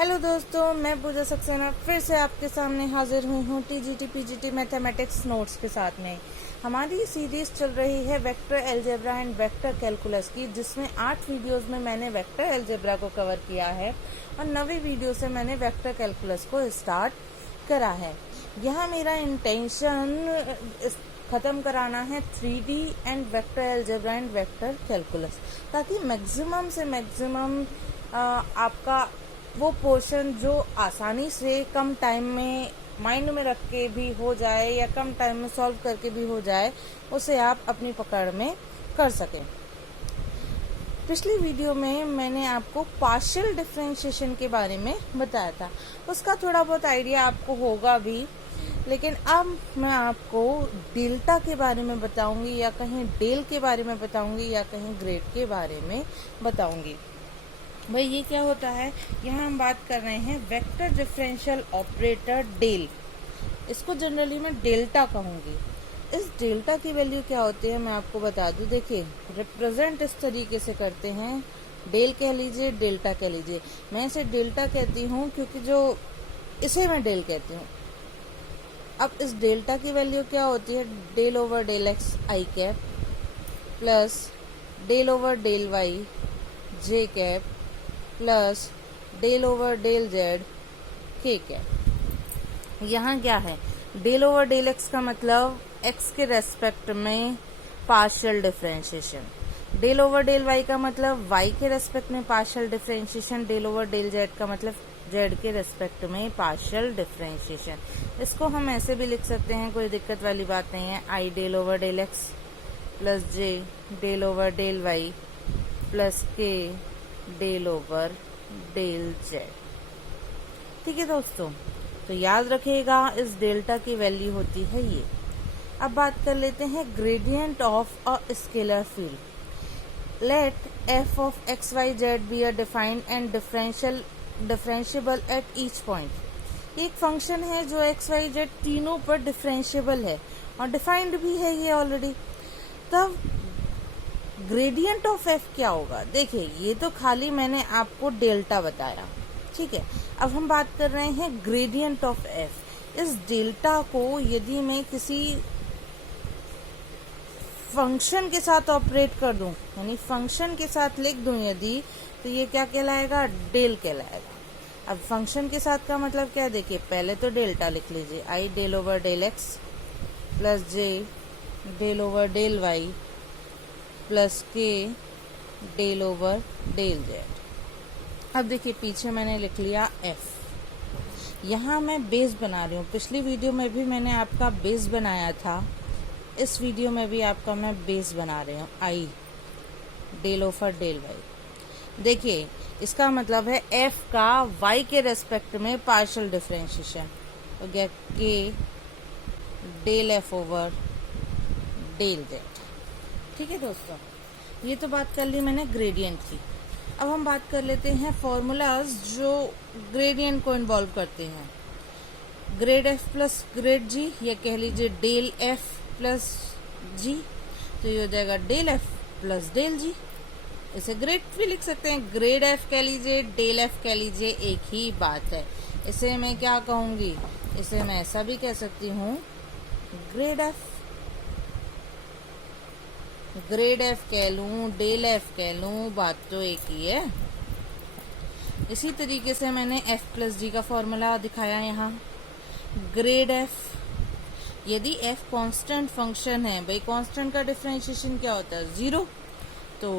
Hello दोस्तों, मैं पूजा सक्सेना फिर से आपके सामने हाजिर हुई हूँ टीजीटी पीजीटी मैथमेटिक्स नोट्स के साथ में। हमारी सीरीज चल रही है vector algebra and vector calculus की, जिसमें 8 वीडियोस में मैंने वेक्टर अलजेब्रा को कवर किया है और 9वीं वीडियो से मैंने वेक्टर कैलकुलस को स्टार्ट करा है। यहाँ मेरा इंटेंशन ख़त्म कराना है 3D and vector algebra and vector calculus, ताकि मैक्सिमम से मैक्सिमम आपका वो पोर्शन जो आसानी से कम टाइम में माइंड में रख के भी हो जाए या कम टाइम में सॉल्व करके भी हो जाए, उसे आप अपनी पकड़ में कर सकें। पिछली वीडियो में मैंने आपको पार्शियल डिफरेंशिएशन के बारे में बताया था, उसका थोड़ा बहुत आइडिया आपको होगा भी, लेकिन अब मैं आपको डेल्टा के बारे में बताऊंगी या कहीं डेल के बारे में बताऊंगी या कहीं ग्रेड के बारे में बताऊंगी। भाई ये क्या होता है, यहाँ हम बात कर रहे हैं वेक्टर डिफरेंशियल ऑपरेटर डेल। इसको जनरली मैं डेल्टा कहूँगी। इस डेल्टा की वैल्यू क्या होती है मैं आपको बता दूँ। देखिए, रिप्रेजेंट इस तरीके से करते हैं, डेल कह लीजिए, डेल्टा कह लीजिए। मैं इसे डेल्टा कहती हूँ क्योंकि जो इसे मैं डेल कहती हूँ। अब इस डेल्टा की वैल्यू क्या होती है, del over del x i cap plus del over del y j cap plus del over del z k cap. यहाँ क्या है, डेल ओवर डेल एक्स का मतलब एक्स के रेस्पेक्ट में partial differentiation, del over del Y का मतलब Y के रेस्पेक्ट में partial differentiation, del over del Z का मतलब जेड के रेस्पेक्ट में पार्शियल डिफरेंशिएशन। इसको हम ऐसे भी लिख सकते हैं, कोई दिक्कत वाली बात नहीं है। I del over del x plus j del over del Y plus k del over del Z. ठीक है दोस्तों, तो याद रखिएगा इस डेल्टा की वैल्यू होती है ये। अब बात कर लेते हैं gradient of a scalar field. Let F of X Y Z be a defined and differentiable at each point. एक फंक्शन है जो एक्स वाई जेड तीनों पर डिफरेंशिएबल है और डिफाइंड भी है ये ऑलरेडी। तब ग्रेडियंट ऑफ एफ क्या होगा, देखिए ये तो खाली मैंने आपको डेल्टा बताया, ठीक है। अब हम बात कर रहे हैं ग्रेडियंट ऑफ एफ। इस डेल्टा को यदि मैं किसी फंक्शन के साथ ऑपरेट कर दूं, यानी फंक्शन के साथ लिख दूं यदि, तो ये क्या कहलाएगा, डेल कहलाएगा। अब फंक्शन के साथ का मतलब क्या है, देखिए पहले तो डेल्टा लिख लीजिए, i del over del x plus j del over del Y plus k del over del Z. अब देखिए पीछे मैंने लिख लिया एफ। यहाँ मैं बेस बना रही हूँ। पिछली वीडियो में भी मैंने आपका बेस बनाया था, इस वीडियो में भी आपका मैं बेस बना रही हूँ, आई डेल ओवर डेल वाई। देखिए इसका मतलब है एफ का वाई के रेस्पेक्ट में पार्शियल डिफरेंशिएशन हो गया, K del F over del Z. ठीक है दोस्तों, ये तो बात कर ली मैंने ग्रेडियंट की। अब हम बात कर लेते हैं फॉर्मूलाज जो ग्रेडियंट को इन्वॉल्व करते हैं। ग्रेड एफ प्लस ग्रेड जी, या कह लीजिए डेल एफ प्लस जी, तो ये हो जाएगा डेल एफ प्लस डेल जी। इसे ग्रेड भी लिख सकते हैं, ग्रेड एफ कह लीजिए, डेल एफ कह लीजिए, एक ही बात है। इसे मैं क्या कहूँगी, इसे मैं ऐसा भी कह सकती हूँ, ग्रेड एफ कह लूँ, डेल एफ कह लूँ, बात तो एक ही है। इसी तरीके से मैंने एफ प्लस जी का फॉर्मूला दिखाया यहाँ। ग्रेड एफ, यदि एफ कांस्टेंट फंक्शन है, भाई कांस्टेंट का डिफरेंशिएशन क्या होता है, 0, तो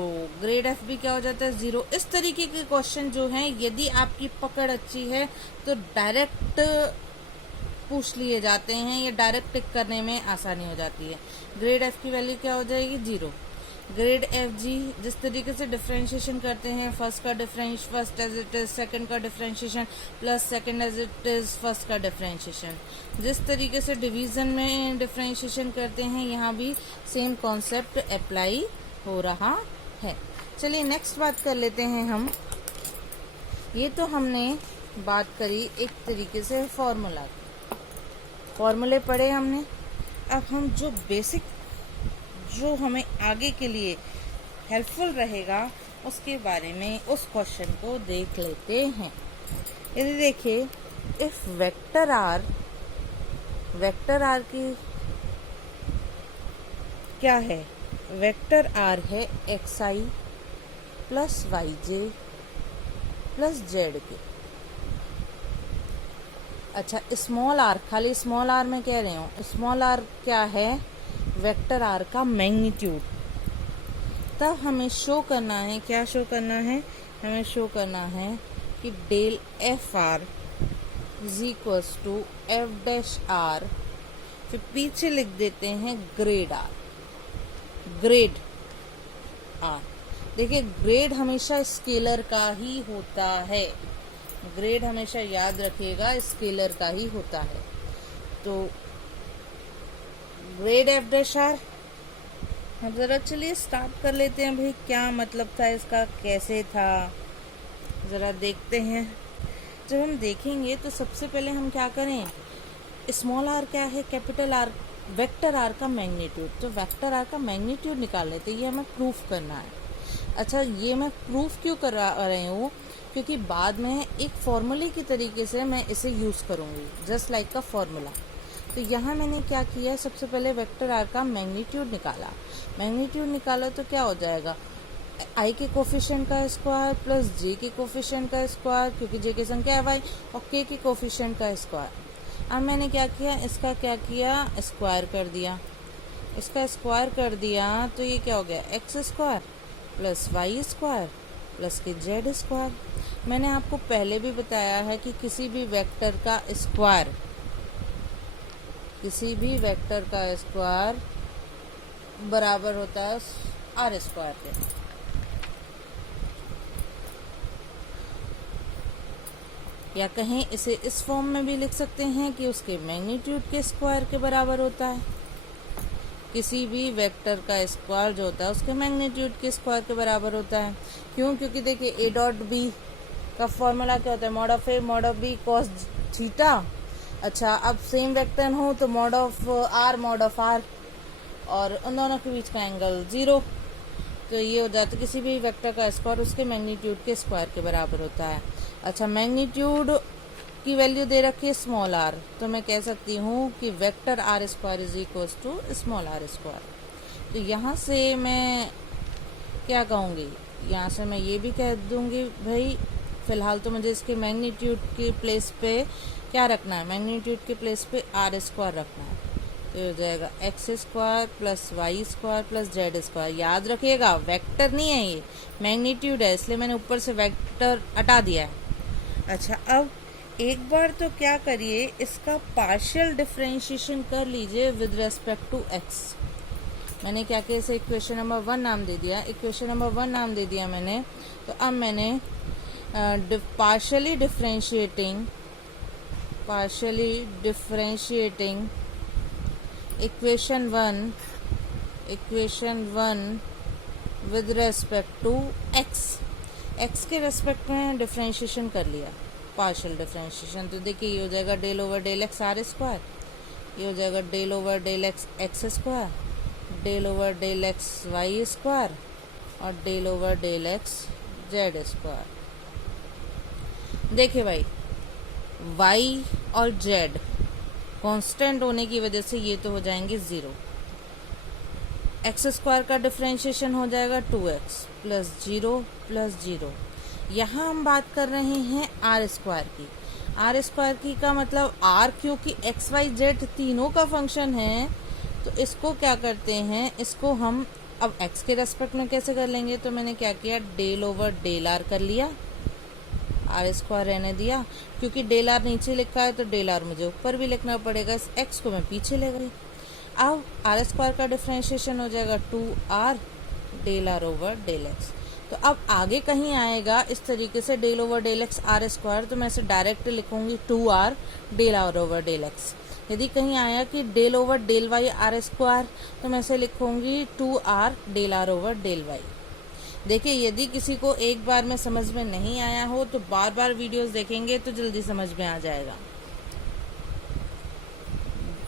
ग्रेड एफ भी क्या हो जाता है, 0। इस तरीके के क्वेश्चन जो हैं, यदि आपकी पकड़ अच्छी है तो डायरेक्ट पूछ लिए जाते हैं या डायरेक्ट टिक करने में आसानी हो जाती है। ग्रेड एफ की वैल्यू क्या हो जाएगी, 0। ग्रेड एफ जी, जिस तरीके से डिफरेंशिएशन करते हैं, first as it is second का differentiation plus second as it is first का डिफरेंशिएशन, जिस तरीके से डिवीजन में डिफरेंशिएशन करते हैं, यहाँ भी सेम कॉन्सेप्ट अप्लाई हो रहा है। चलिए नेक्स्ट बात कर लेते हैं हम। ये तो हमने बात करी एक तरीके से फॉर्मूला, फॉर्मूले पढ़े हमने। अब हम जो बेसिक, जो हमें आगे के लिए हेल्पफुल रहेगा, उसके बारे में उस क्वेश्चन को देख लेते हैं। यदि देखिए इफ वेक्टर आर की क्या है, वेक्टर आर है xi plus yj plus Z के। अच्छा स्मॉल आर, खाली स्मॉल आर में कह रही हूँ, स्मॉल आर क्या है, वेक्टर आर का मैग्नीट्यूड। तब हमें शो करना है, क्या शो करना है, हमें शो करना है कि del F R is equals to F dash R, फिर पीछे लिख देते हैं ग्रेड आर, ग्रेड आर। देखिए ग्रेड हमेशा स्केलर का ही होता है, ग्रेड हमेशा याद रखिएगा स्केलर का ही होता है। तो ग्रेड एफ डैश आर, हम जरा चलिए स्टार्ट कर लेते हैं भाई, क्या मतलब था इसका, कैसे था, जरा देखते हैं। जब हम देखेंगे तो सबसे पहले हम क्या करें, स्मॉल आर क्या है, कैपिटल आर, वेक्टर आर का मैग्नीट्यूड, तो वेक्टर आर का मैग्नीट्यूड निकाल लेते हैं, ये हमें प्रूफ करना है। अच्छा ये मैं प्रूफ क्यों कर रही हूँ, क्योंकि बाद में एक फॉर्मूले की तरीके से मैं इसे यूज़ करूँगी, जस्ट लाइक का फॉर्मूला। तो यहाँ मैंने क्या किया, सबसे पहले वेक्टर आर का मैग्नीट्यूड निकाला। मैग्नीट्यूड निकाला तो क्या हो जाएगा, आई के कोफिशिएंट का स्क्वायर प्लस जे के कोफिशिएंट का स्क्वायर, क्योंकि जे की संख्या है वाई, और के कोफिशिएंट का स्क्वायर। अब मैंने क्या किया, इसका क्या किया, स्क्वायर कर दिया, इसका स्क्वायर कर दिया, तो ये क्या हो गया, X square plus Y square plus के जेड स्क्वायर। मैंने आपको पहले भी बताया है कि किसी भी वेक्टर का स्क्वायर, किसी भी वेक्टर का स्क्वायर बराबर होता है आर स्क्वायर के। या कहीं इसे इस फॉर्म में भी लिख सकते हैं कि उसके मैग्नीट्यूड के स्क्वायर के बराबर होता है। किसी भी वेक्टर का स्क्वायर जो होता है उसके मैग्नीट्यूड के स्क्वायर के बराबर होता है। क्यों, क्योंकि देखिए ए डॉट बी का फॉर्मूला क्या होता है, mod of A mod of B cos theta. अच्छा अब सेम वेक्टर हो तो मॉड ऑफ आर, और उन दोनों के बीच का एंगल 0, तो ये हो जाता है किसी भी वेक्टर का स्क्वायर उसके मैग्नीट्यूड के स्क्वायर के बराबर होता है। अच्छा मैग्नीट्यूड की वैल्यू दे रखी है स्मॉल आर, तो मैं कह सकती हूँ कि vector R square is equals to small R square. तो यहाँ से मैं क्या कहूँगी, यहाँ से मैं ये भी कह दूँगी भाई फिलहाल तो मुझे इसके मैग्नीट्यूड के प्लेस पे क्या रखना है, मैग्नीट्यूड के प्लेस पे आर स्क्वायर रखना है। तो हो जाएगा X square plus Y square plus Z square. याद रखिएगा वेक्टर नहीं है ये, मैग्नीट्यूड है, इसलिए मैंने ऊपर से वेक्टर हटा दिया है। अच्छा अब एक बार तो क्या करिए, इसका पार्शियल डिफरेंशिएशन कर लीजिए विद रेस्पेक्ट टू एक्स। मैंने क्या किया, इसे इक्वेशन नंबर 1 नाम दे दिया, इक्वेशन नंबर 1 नाम दे दिया मैंने। तो अब मैंने partially differentiating equation 1 with respect to x के रेस्पेक्ट में डिफरेंशिएशन कर लिया, पार्शियल डिफरेंशिएशन। तो देखिए ये हो जाएगा del over del x are square, ये हो जाएगा del over del x x square, del over del x y square और del over del x z square. देखिए भाई वाई और जेड कांस्टेंट होने की वजह से ये तो हो जाएंगे 0। एक्स स्क्वायर का डिफरेंशिएशन हो जाएगा 2x प्लस 0 प्लस 0। यहाँ हम बात कर रहे हैं आर स्क्वायर की, आर स्क्वायर की का मतलब आर, क्योंकि एक्स वाई जेड तीनों का फंक्शन है तो इसको क्या करते हैं, इसको हम अब एक्स के रेस्पेक्ट में कैसे कर लेंगे। तो मैंने क्या किया, डेल ओवर डेल आर कर लिया, आर स्क्वायर रहने दिया, क्योंकि डेल आर नीचे लिखा है तो डेल आर मुझे ऊपर भी लिखना पड़ेगा, इस एक्स को मैं पीछे ले गई। अब आर स्क्वायर का डिफरेंशिएशन हो जाएगा 2r del are over del X. तो अब आगे कहीं आएगा इस तरीके से del over del x are square, तो मैं इसे डायरेक्ट लिखूंगी 2r del are over del X. यदि कहीं आया कि del over del Y are square, तो मैं इसे लिखूंगी 2r del are over del Y. देखिए यदि किसी को एक बार में समझ में नहीं आया हो तो बार बार वीडियोस देखेंगे तो जल्दी समझ में आ जाएगा।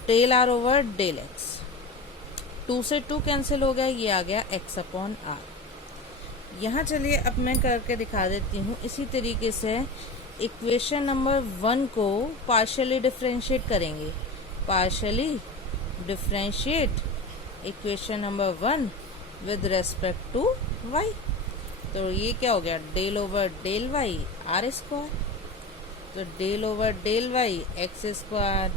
Del are over del X, 2 से 2 कैंसिल हो गया, ये आ गया x अपॉन आर। यहाँ चलिए अब मैं करके दिखा देती हूँ। इसी तरीके से इक्वेशन नंबर 1 को पार्शियली डिफरेंशिएट करेंगे। Partially differentiate equation number 1 with respect to y। तो ये क्या हो गया, del over del Y are square. तो del over del y x square,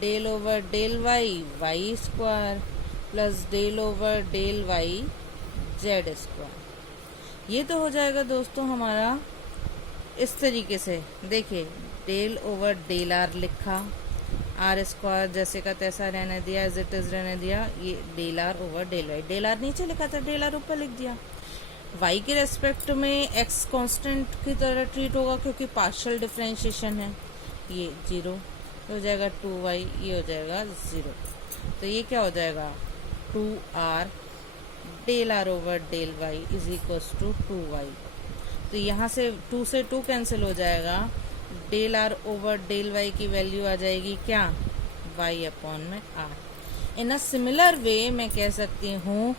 del over del y y square plus del over del y z square. ये तो हो जाएगा दोस्तों हमारा इस तरीके से। देखिए डेल ओवर डेल आर लिखा, आर स्क्वायर जैसे का तैसा रहने दिया, एज इट इज रहने दिया। ये del are over del Y, del R नीचे लिखा था, डेल आर ऊपर लिख दिया। y के रेस्पेक्ट में x कांस्टेंट की तरह ट्रीट होगा क्योंकि पार्शियल डिफरेंशिएशन है। ये 0 हो जाएगा, 2y ये हो जाएगा 0। तो ये क्या हो जाएगा, 2r del are over del y is equals to 2y। तो यहाँ से 2 से 2 कैंसिल हो जाएगा, del are over del y की वैल्यू आ जाएगी क्या, y अपॉन में r। In a similar way मैं कह सकती हूँ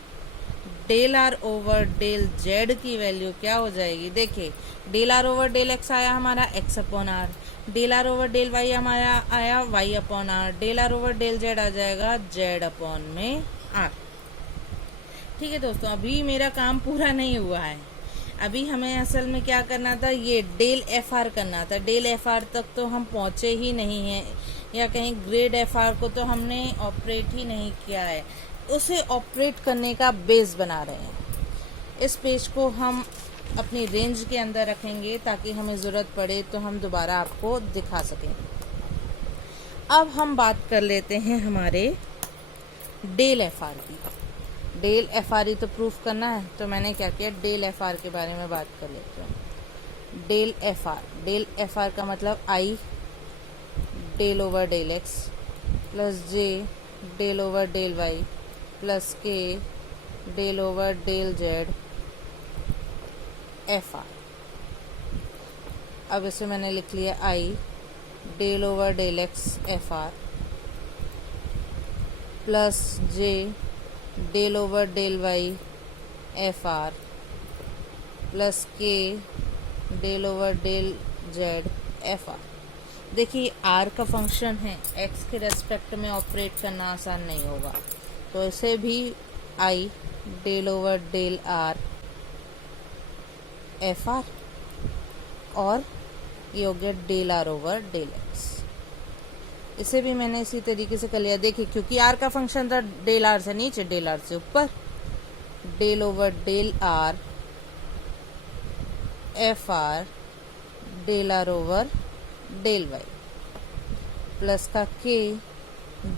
del are over del z की वैल्यू क्या हो जाएगी। देखिए del are over del x आया हमारा x upon r, del are over del y हमारा आया y upon r, del are over del z आ जाएगा जेड अपॉन में आर। ठीक है दोस्तों, अभी मेरा काम पूरा नहीं हुआ है। अभी हमें असल में क्या करना था, ये डेल एफ आर करना था। डेल एफ आर तक तो हम पहुंचे ही नहीं हैं, या कहीं ग्रेड एफ आर को तो हमने ऑपरेट ही नहीं किया है। उसे ऑपरेट करने का बेस बना रहे हैं। इस पेज को हम अपनी रेंज के अंदर रखेंगे ताकि हमें ज़रूरत पड़े तो हम दोबारा आपको दिखा सकें। अब हम बात कर लेते हैं हमारे डेल एफ आर की। डेल एफ आर ही तो प्रूफ करना है, तो मैंने क्या किया, डेल एफ आर के बारे में बात कर लेते हैं। डेल एफ आर का मतलब i del over del x plus j del over del Y plus k del over del z f r. अब इसे मैंने लिख लिया i del over del x f r plus j del over del y f r plus k del over del z f r. देखिए r का function है, x के respect में ऑपरेट करना आसान नहीं होगा, तो इसे भी i del over del R F R और ये हो गया del are over del X. इसे भी मैंने इसी तरीके से कर लिया। देखिए क्योंकि आर का फंक्शन था डेल आर से नीचे डेल आर से ऊपर, del over del R F R del are over del Y plus का K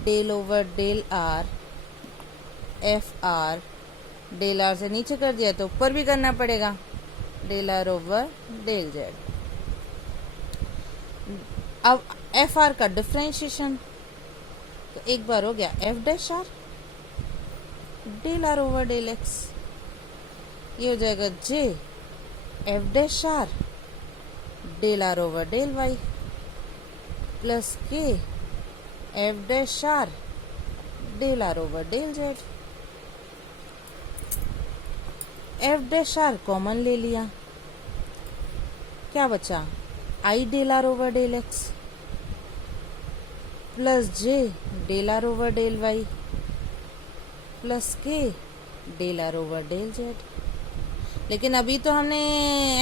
del over del R F R, del R से नीचे कर दिया तो ऊपर भी करना पड़ेगा, del are over del Z. अब एफ आर का डिफरेंशिएशन तो एक बार हो गया F dash are del are over del X, ये हो जाएगा J F dash are del are over del Y plus k f dash are del are over del z. F dash r common ले लिया, क्या बचा, i del are over del x plus j del are over del Y plus k del are over del z. लेकिन अभी तो हमने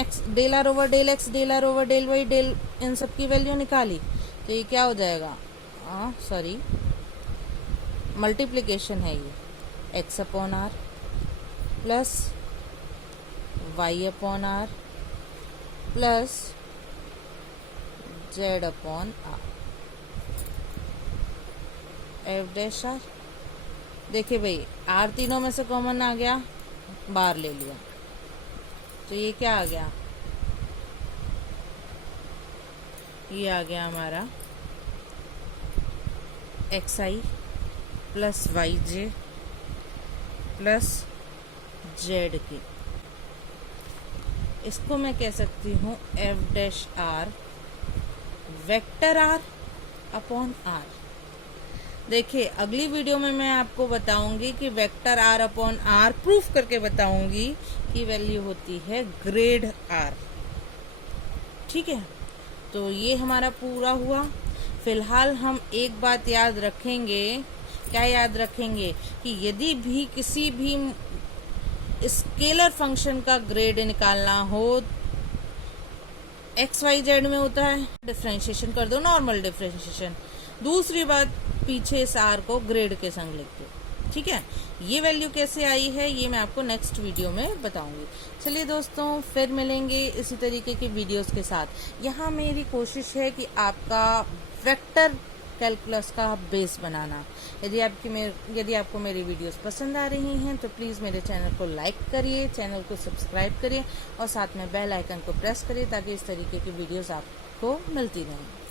x del are over del x del are over del Y del इन सब की value निकाली, तो ये क्या हो जाएगा, सॉरी मल्टीप्लिकेशन है ये, X upon R plus Y upon R plus Z upon R F dash R. देखिए भाई आर तीनों में से कॉमन आ गया, बाहर ले लिया, तो ये क्या आ गया, ये आ गया हमारा X I plus Y J plus Z K. इसको मैं कह सकती हूँ F dash R vector R upon R. देखिए अगली वीडियो में मैं आपको बताऊंगी कि vector R upon R proof करके बताऊंगी कि वैल्यू होती है ग्रेड आर। ठीक है, तो ये हमारा पूरा हुआ। फिलहाल हम एक बात याद रखेंगे, क्या याद रखेंगे, कि यदि भी किसी भी स्केलर फंक्शन का ग्रेड निकालना हो, XYZ में होता है, डिफ्रेंशिएशन कर दो, नॉर्मल डिफ्रेंशिएशन। दूसरी बात, पीछे इस R को ग्रेड के संग लिख दो। ठीक है, ये वैल्यू कैसे आई है ये मैं आपको नेक्स्ट वीडियो में बताऊंगी। चलिए दोस्तों, फिर मिलेंगे इसी तरीके के वीडियोस के साथ। यहाँ मेरी कोशिश है कि आपका वेक्टर कैलकुलस का बेस बनाना। यदि आपको मेरी वीडियोस पसंद आ रही हैं तो प्लीज़ मेरे चैनल को लाइक करिए, चैनल को सब्सक्राइब करिए और साथ में बेल आइकन को प्रेस करिए ताकि इस तरीके की वीडियोस आपको मिलती रहें।